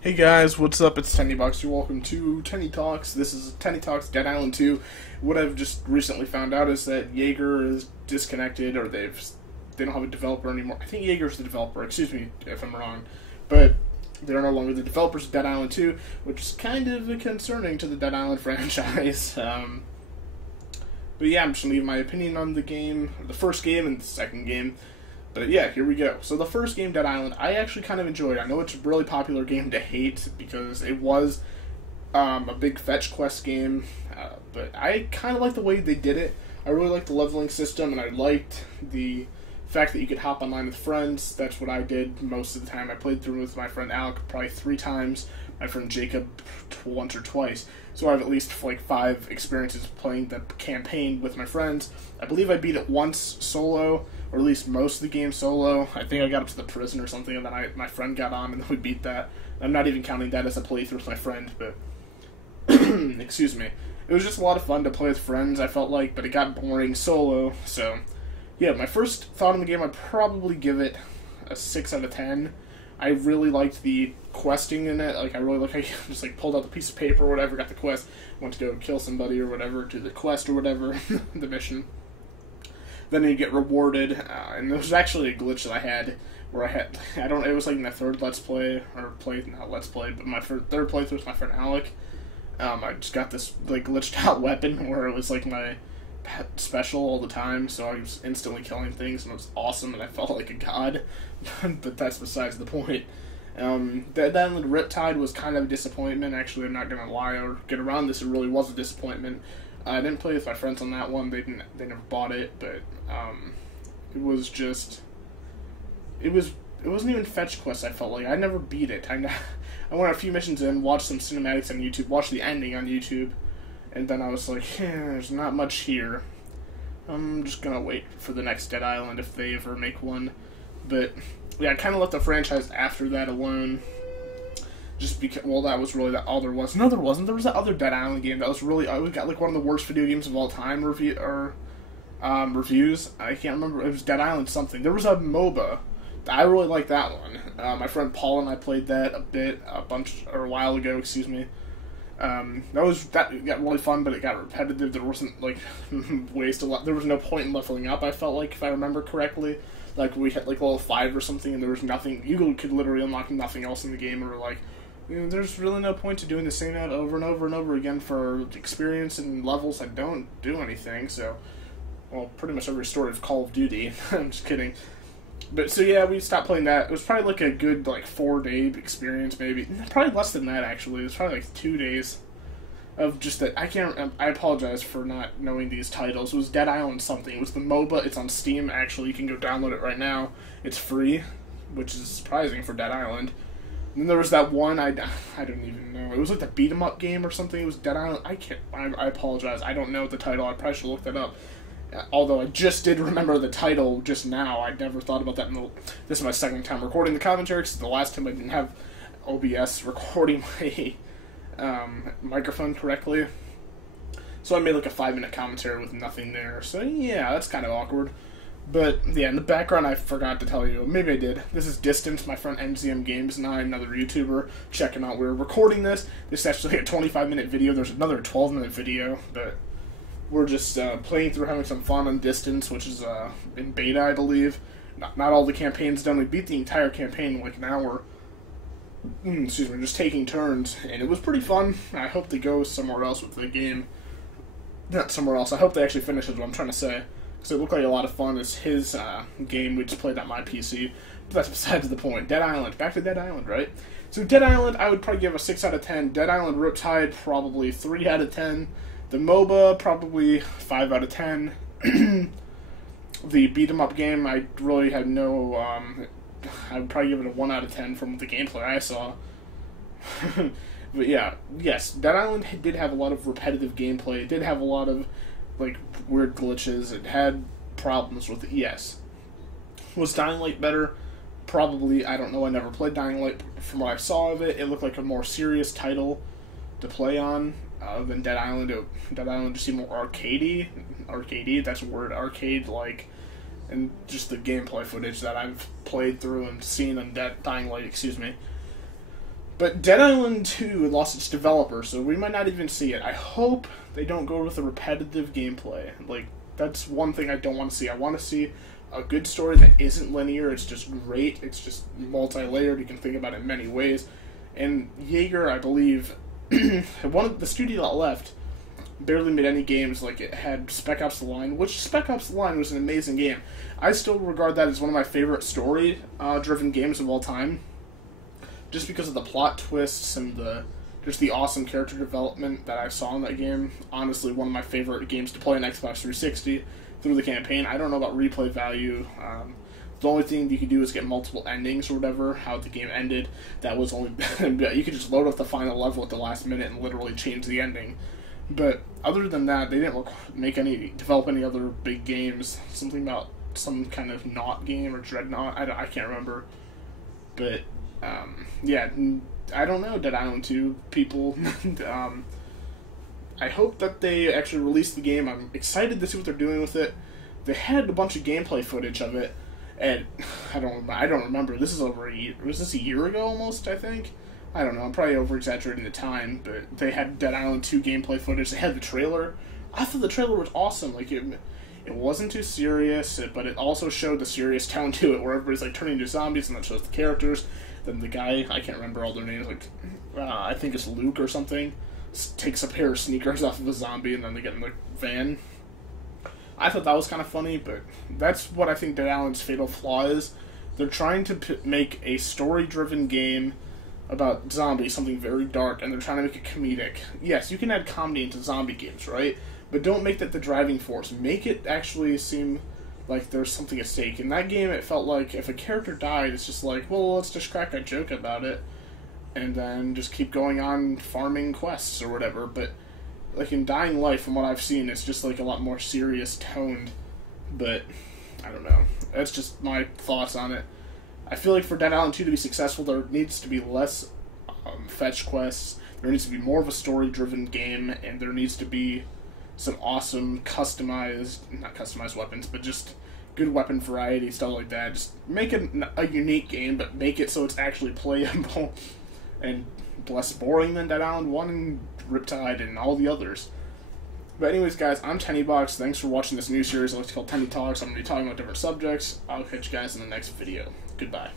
Hey guys, what's up? It's Tenney. Welcome to Tenney Talks. This is Tenney Talks Dead Island 2. What I've just recently found out is that Jaeger is disconnected, or they don't have a developer anymore. I think Jaeger's the developer, excuse me if I'm wrong. But they're no longer the developers of Dead Island 2, which is kind of concerning to the Dead Island franchise. But yeah, I'm just going to give my opinion on the game, the first game and the second game. But yeah, here we go. So the first game, Dead Island, I actually kind of enjoyed. I know it's a really popular game to hate because it was a big fetch quest game, but I kind of like the way they did it. I really liked the leveling system, and I liked the fact that you could hop online with friends. That's what I did most of the time. I played through with my friend Alec probably 3 times, my friend Jacob once or twice. So I have at least like 5 experiences playing the campaign with my friends. I believe I beat it once solo, or at least most of the game solo. I think I got up to the prison or something, and then my friend got on, and then we beat that. I'm not even counting that as a playthrough with my friend, but excuse me. It was just a lot of fun to play with friends, I felt like, but it got boring solo. So yeah, my first thought on the game, I'd probably give it a 6 out of 10. I really liked the questing in it. Like, I really like how you just like pulled out the piece of paper or whatever, got the quest, went to go kill somebody or whatever, do the quest or whatever, the mission. Then you get rewarded, and there was actually a glitch that I had where it was like my third Let's Play, not Let's Play, but my third playthrough with my friend Alec. I just got this like glitched out weapon where it was like my pet special all the time, so I was instantly killing things, and it was awesome, and I felt like a god. But that's besides the point. Dead Island Riptide was kind of a disappointment. Actually, I'm not gonna lie or get around this. It really was a disappointment. I didn't play with my friends on that one. They never bought it, but it was just it wasn't even fetch quest. I felt like I never beat it. I went a few missions in, watched some cinematics on YouTube, watched the ending on YouTube, and then I was like, there's not much here. I'm just gonna wait for the next Dead Island if they ever make one. But yeah, I kind of left the franchise after that alone. Just because, well, that was really all there was. No, there wasn't. There was that other Dead Island game that was really, I got like one of the worst video games of all time reviews. I can't remember. It was Dead Island something. There was a MOBA. I really liked that one. My friend Paul and I played that a while ago. Excuse me. That got really fun, but it got repetitive. There wasn't like there was no point in leveling up. I felt like, if I remember correctly. Like, we hit, like, level 5 or something, and there was nothing. You could literally unlock nothing else in the game, or, like, there's really no point to doing the same out over and over and over again for experience and levels that don't do anything, so, well, pretty much every story of Call of Duty. I'm just kidding. But, so, yeah, we stopped playing that. It was probably, like, a good, like, 4-day experience, maybe. Probably less than that, actually. It was probably, like, 2 days of just that. I apologize for not knowing these titles. It was Dead Island something. It was the MOBA. It's on Steam, actually. You can go download it right now. It's free, which is surprising for Dead Island. And then there was that one, I don't even know. It was like the beat-em-up game or something. It was Dead Island. I apologize. I don't know the title. I probably should look that up. Although I just did remember the title just now. I'd never thought about that. This is my second time recording the commentary, because the last time I didn't have OBS recording my microphone correctly, so I made like a 5-minute commentary with nothing there. So yeah, that's kind of awkward. But yeah, in the background, I forgot to tell you, maybe I did. This is Distance, my friend MZM Games and I, another YouTuber. Check him out. We're recording this. This is actually a 25-minute video. There's another 12-minute video, but we're just playing through, having some fun on Distance, which is in beta, I believe. Not all the campaigns done. We beat the entire campaign in like an hour. Excuse me, just taking turns, and it was pretty fun. I hope they go somewhere else with the game. Not somewhere else. I hope they actually finish is what I'm trying to say, because it looked like a lot of fun. It's his game. We just played on my PC, but that's besides the point. Dead Island. Back to Dead Island, right? So Dead Island, I would probably give a 6 out of 10. Dead Island Riptide, probably 3 out of 10. The MOBA, probably 5 out of 10. The beat-em-up game, I really had no... I would probably give it a 1 out of 10 from the gameplay I saw. But yeah, yes, Dead Island did have a lot of repetitive gameplay. It did have a lot of, like, weird glitches. It had problems with it, yes. Was Dying Light better? Probably. I don't know. I never played Dying Light. From what I saw of it, it looked like a more serious title to play on than Dead Island. Dead Island just seemed more arcadey. Arcadey, that's a word. Arcade-like. And just the gameplay footage that I've played through and seen on Dying Light, excuse me. But Dead Island 2 lost its developer, so we might not even see it. I hope they don't go with a repetitive gameplay. Like, that's one thing I don't want to see. I want to see a good story that isn't linear. It's just great. It's just multi-layered. You can think about it in many ways. And Jaeger, I believe, one of the studio that left barely made any games. Like, it had Spec Ops: The Line, which Spec Ops: The Line was an amazing game. I still regard that as one of my favorite story-driven games of all time, just because of the plot twists and just the awesome character development that I saw in that game. Honestly, one of my favorite games to play on Xbox 360 through the campaign. I don't know about replay value. The only thing you could do is get multiple endings or whatever, how the game ended. That was only... you could just load up the final level at the last minute and literally change the ending. But other than that, they didn't develop any other big games. Something about some kind of Knot game or Dreadnought. I can't remember. But, yeah, I don't know, Dead Island 2 people. I hope that they actually release the game. I'm excited to see what they're doing with it. They had a bunch of gameplay footage of it, and I don't remember. This is over a year. Was this a year ago almost, I think? I don't know. I'm probably over-exaggerating the time, but they had Dead Island 2 gameplay footage. They had the trailer. I thought the trailer was awesome. Like, it wasn't too serious, but it also showed the serious tone to it, where everybody's, like, turning into zombies, and that shows the characters. Then the guy, I can't remember all their names, like, I think it's Luke or something, takes a pair of sneakers off of a zombie, and then they get in the van. I thought that was kind of funny, but that's what I think Dead Island's fatal flaw is. They're trying to make a story-driven game about zombies, something very dark, and they're trying to make it comedic. Yes, you can add comedy into zombie games, right? But don't make that the driving force. Make it actually seem like there's something at stake. In that game, it felt like if a character died, it's just like, well, let's just crack a joke about it, and then just keep going on farming quests or whatever. But, like, in Dying Light, from what I've seen, it's just, like, a lot more serious toned. But, I don't know. That's just my thoughts on it. I feel like for Dead Island 2 to be successful, there needs to be less fetch quests, there needs to be more of a story-driven game, and there needs to be some awesome not customized weapons, but just good weapon variety, stuff like that. Just make it a unique game, but make it so it's actually playable and less boring than Dead Island 1 and Riptide and all the others. But anyways, guys, I'm Tenney. Thanks for watching this new series. I like to call Tenney Talks. I'm going to be talking about different subjects. I'll catch you guys in the next video. Goodbye.